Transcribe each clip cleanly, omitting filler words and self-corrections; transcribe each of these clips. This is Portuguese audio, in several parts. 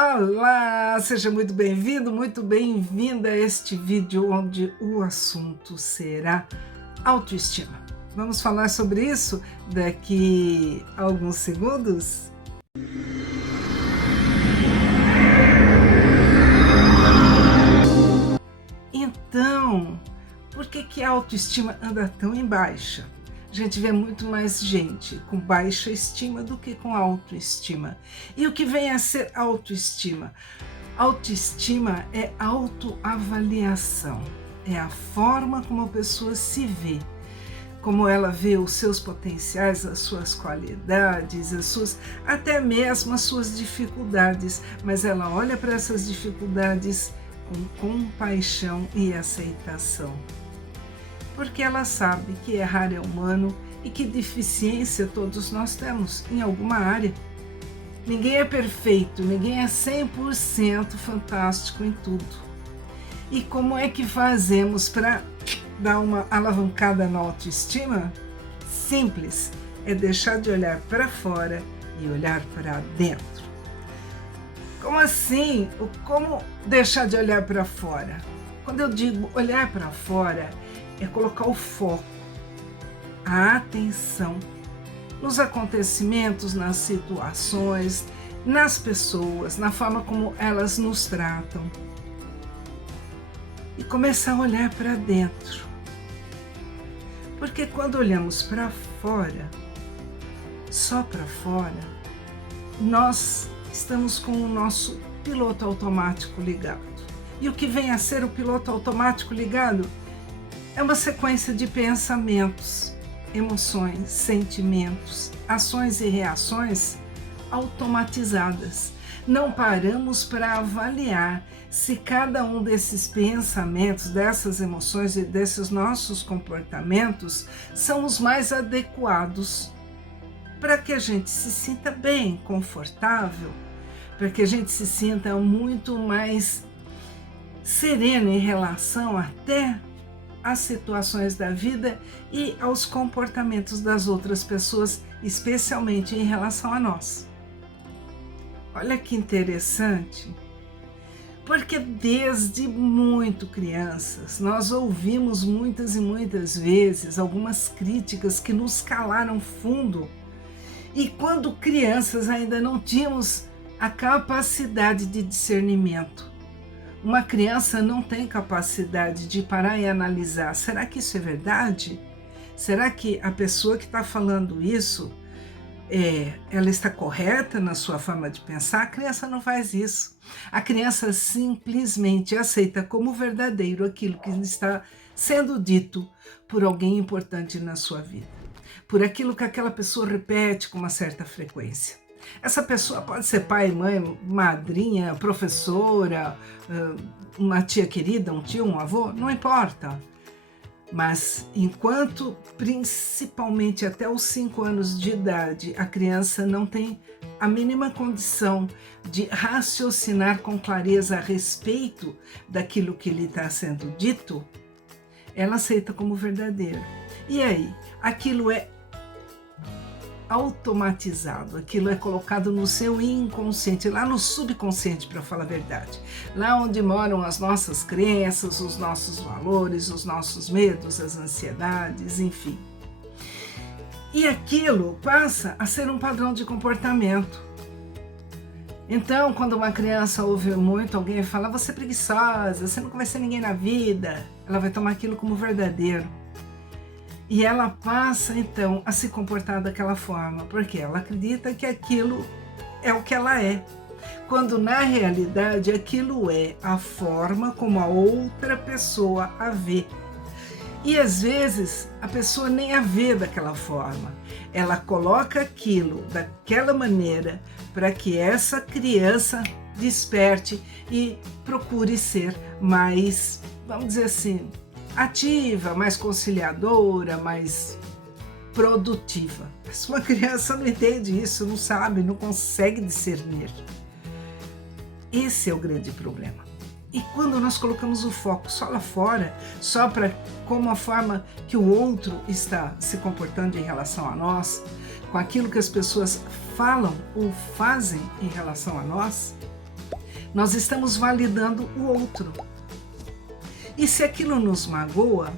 Olá, seja muito bem-vindo, muito bem-vinda a este vídeo onde o assunto será autoestima. Vamos falar sobre isso daqui a alguns segundos? Então, por que a autoestima anda tão em baixa? A gente vê muito mais gente com baixa estima do que com autoestima. E o que vem a ser autoestima? Autoestima é autoavaliação, é a forma como a pessoa se vê, como ela vê os seus potenciais, as suas qualidades, até mesmo as suas dificuldades, mas ela olha para essas dificuldades com compaixão e aceitação, porque ela sabe que errar é humano e que deficiência todos nós temos em alguma área. Ninguém é perfeito, ninguém é 100% fantástico em tudo. E como é que fazemos para dar uma alavancada na autoestima? Simples, é deixar de olhar para fora e olhar para dentro. Como assim? Como deixar de olhar para fora? Quando eu digo olhar para fora, é colocar o foco, a atenção nos acontecimentos, nas situações, nas pessoas, na forma como elas nos tratam. E começar a olhar para dentro. Porque quando olhamos para fora, só para fora, nós estamos com o nosso piloto automático ligado. E o que vem a ser o piloto automático ligado? É uma sequência de pensamentos, emoções, sentimentos, ações e reações automatizadas. Não paramos para avaliar se cada um desses pensamentos, dessas emoções e desses nossos comportamentos são os mais adequados para que a gente se sinta bem, confortável, para que a gente se sinta muito mais sereno em relação até às situações da vida e aos comportamentos das outras pessoas, especialmente em relação a nós. Olha que interessante, porque desde muito crianças nós ouvimos muitas e muitas vezes algumas críticas que nos calaram fundo, e quando crianças ainda não tínhamos a capacidade de discernimento. Uma criança não tem capacidade de parar e analisar. Será que isso é verdade? Será que a pessoa que está falando isso, ela está correta na sua forma de pensar? A criança não faz isso. A criança simplesmente aceita como verdadeiro aquilo que está sendo dito por alguém importante na sua vida, por aquilo que aquela pessoa repete com uma certa frequência. Essa pessoa pode ser pai, mãe, madrinha, professora, uma tia querida, um tio, um avô, não importa. Mas enquanto, principalmente até os 5 anos de idade, a criança não tem a mínima condição de raciocinar com clareza a respeito daquilo que lhe está sendo dito, ela aceita como verdadeiro. E aí, aquilo é automatizado, aquilo é colocado no seu inconsciente, lá no subconsciente, para falar a verdade, lá onde moram as nossas crenças, os nossos valores, os nossos medos, as ansiedades, enfim. E aquilo passa a ser um padrão de comportamento. Então, quando uma criança ouve muito alguém falar, você é preguiçosa, você nunca vai ser ninguém na vida, ela vai tomar aquilo como verdadeiro. E ela passa, então, a se comportar daquela forma, porque ela acredita que aquilo é o que ela é, quando na realidade aquilo é a forma como a outra pessoa a vê. E às vezes a pessoa nem a vê daquela forma, ela coloca aquilo daquela maneira para que essa criança desperte e procure ser mais, vamos dizer assim, ativa, mais conciliadora, mais produtiva. Mas uma criança não entende isso, não sabe, não consegue discernir. Esse é o grande problema. E quando nós colocamos o foco só lá fora, só para como a forma que o outro está se comportando em relação a nós, com aquilo que as pessoas falam ou fazem em relação a nós, Nós estamos validando o outro. E se aquilo nos magoa,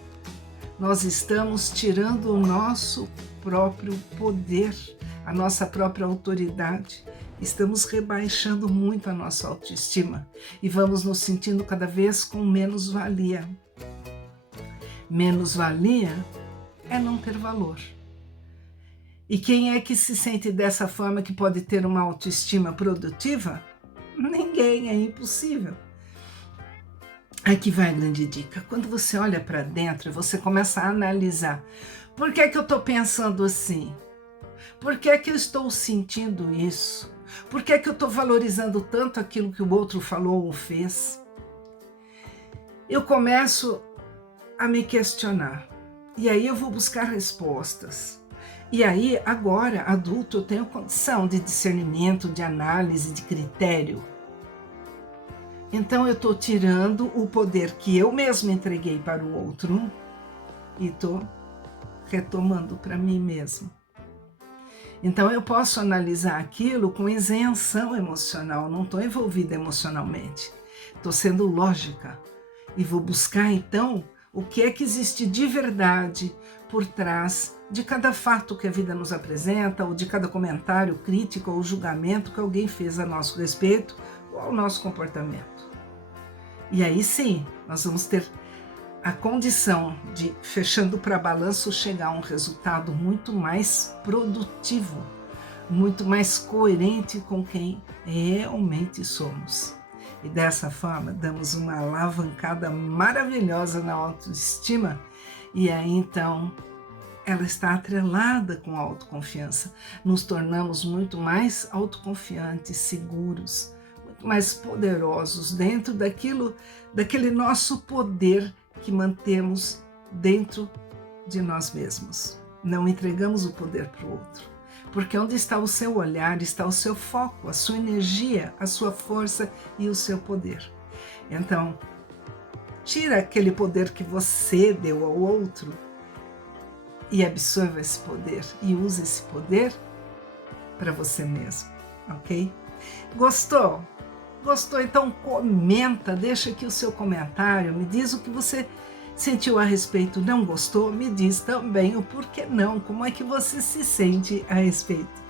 nós estamos tirando o nosso próprio poder, a nossa própria autoridade. Estamos rebaixando muito a nossa autoestima e vamos nos sentindo cada vez com menos valia. Menos valia é não ter valor. E quem é que se sente dessa forma que pode ter uma autoestima produtiva? Ninguém, é impossível. Aqui vai a grande dica. Quando você olha para dentro, você começa a analisar. Por que eu estou pensando assim? Por que eu estou sentindo isso? Por que eu estou valorizando tanto aquilo que o outro falou ou fez? Eu começo a me questionar. E aí eu vou buscar respostas. E aí, agora, adulto, eu tenho condição de discernimento, de análise, de critério. Então eu estou tirando o poder que eu mesmo entreguei para o outro e estou retomando para mim mesmo. Então eu posso analisar aquilo com isenção emocional, não estou envolvida emocionalmente. Estou sendo lógica e vou buscar então o que é que existe de verdade por trás de cada fato que a vida nos apresenta, ou de cada comentário crítico ou julgamento que alguém fez a nosso respeito ou ao nosso comportamento. E aí sim, nós vamos ter a condição de, fechando para balanço, chegar a um resultado muito mais produtivo, muito mais coerente com quem realmente somos. E dessa forma, damos uma alavancada maravilhosa na autoestima, e aí então ela está atrelada com a autoconfiança. Nos tornamos muito mais autoconfiantes, seguros, muito mais poderosos dentro daquele nosso poder que mantemos dentro de nós mesmos. Não entregamos o poder para o outro, porque onde está o seu olhar, está o seu foco, a sua energia, a sua força e o seu poder. Então, tira aquele poder que você deu ao outro e absorva esse poder e use esse poder para você mesmo, ok? Gostou? Gostou? Então comenta, deixa aqui o seu comentário, me diz o que você sentiu a respeito. Não gostou? Me diz também o porquê não, como é que você se sente a respeito.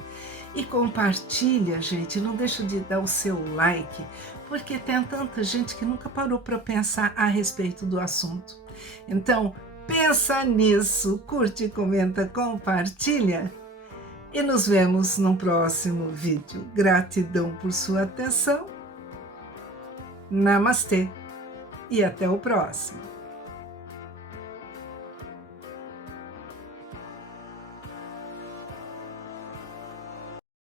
E compartilha, gente, não deixa de dar o seu like, porque tem tanta gente que nunca parou para pensar a respeito do assunto. Então, pensa nisso, curte, comenta, compartilha e nos vemos no próximo vídeo. Gratidão por sua atenção. Namastê e até o próximo.